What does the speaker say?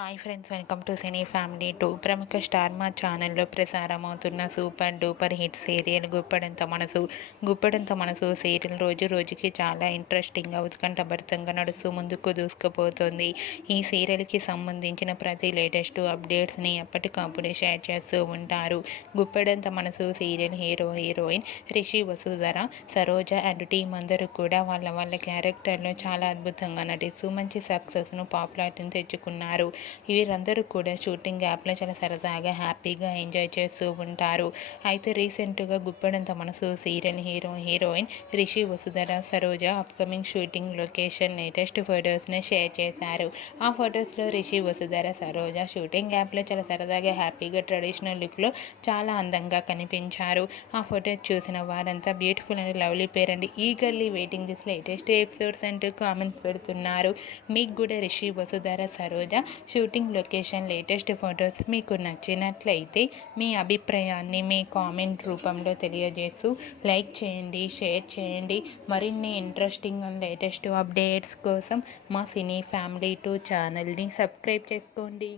Hi friends, welcome to cine family 2. ప్రముఖ star మా ఛానల్లో ప్రసారమవుతున్న super duper hit serial Guppedantha మనసు సీరియల్ రోజు రోజుకి చాలా ఇంట్రెస్టింగ్గా ఉత్కంఠభరితంగా నడుస్తూ ముందుకు దూసుకుపోతుంది. ఈ సీరియల్కి సంబంధించిన ప్రతి లేటెస్ట్ అప్డేట్స్ని ఎప్పటికప్పుడు షేర్ చేస్తూ ఉంటారు. గుప్పడంత మనసు serial heroine Rishi Vasudhara, Saroja and team అందరూ కూడా వాళ్ళ క్యారెక్టర్లో చాలా అద్భుతంగా నటిస్తూ మంచి సక్సెస్ను పాపులారిటీని తెచ్చుకున్నారు. వీరందరూ కూడా షూటింగ్ యాప్లో చాలా సరదాగా హ్యాపీగా ఎంజాయ్ చేస్తూ ఉంటారు. అయితే రీసెంట్గా గుప్పడంత మనసు serial heroine Rishi Vasudhara, Saroja upcoming shooting location latest ఫొటోస్ని షేర్ చేశారు. ఆ ఫొటోస్లో రిషి వసుధర, సరోజ షూటింగ్ యాప్లో చాలా సరదాగా హ్యాపీగా ట్రెడిషనల్ లుక్లో చాలా అందంగా కనిపించారు. ఆ ఫొటోస్ చూసిన వారంతా beautiful and lovely pair and eagerly waiting this latest episodes అంటూ కామెంట్స్ పెడుతున్నారు. మీకు కూడా Rishi Vasudhara, Saroja shooting location latest photos మీకు నచ్చినట్లయితే మీ అభిప్రాయాన్ని మీ కామెంట్ రూపంలో తెలియజేస్తూ లైక్ చేయండి, షేర్ చేయండి. మరిన్ని ఇంట్రెస్టింగ్ అండ్ లేటెస్ట్ అప్డేట్స్ కోసం మా సినీ ఫ్యామిలీ 2 ఛానల్ని సబ్స్క్రైబ్ చేసుకోండి.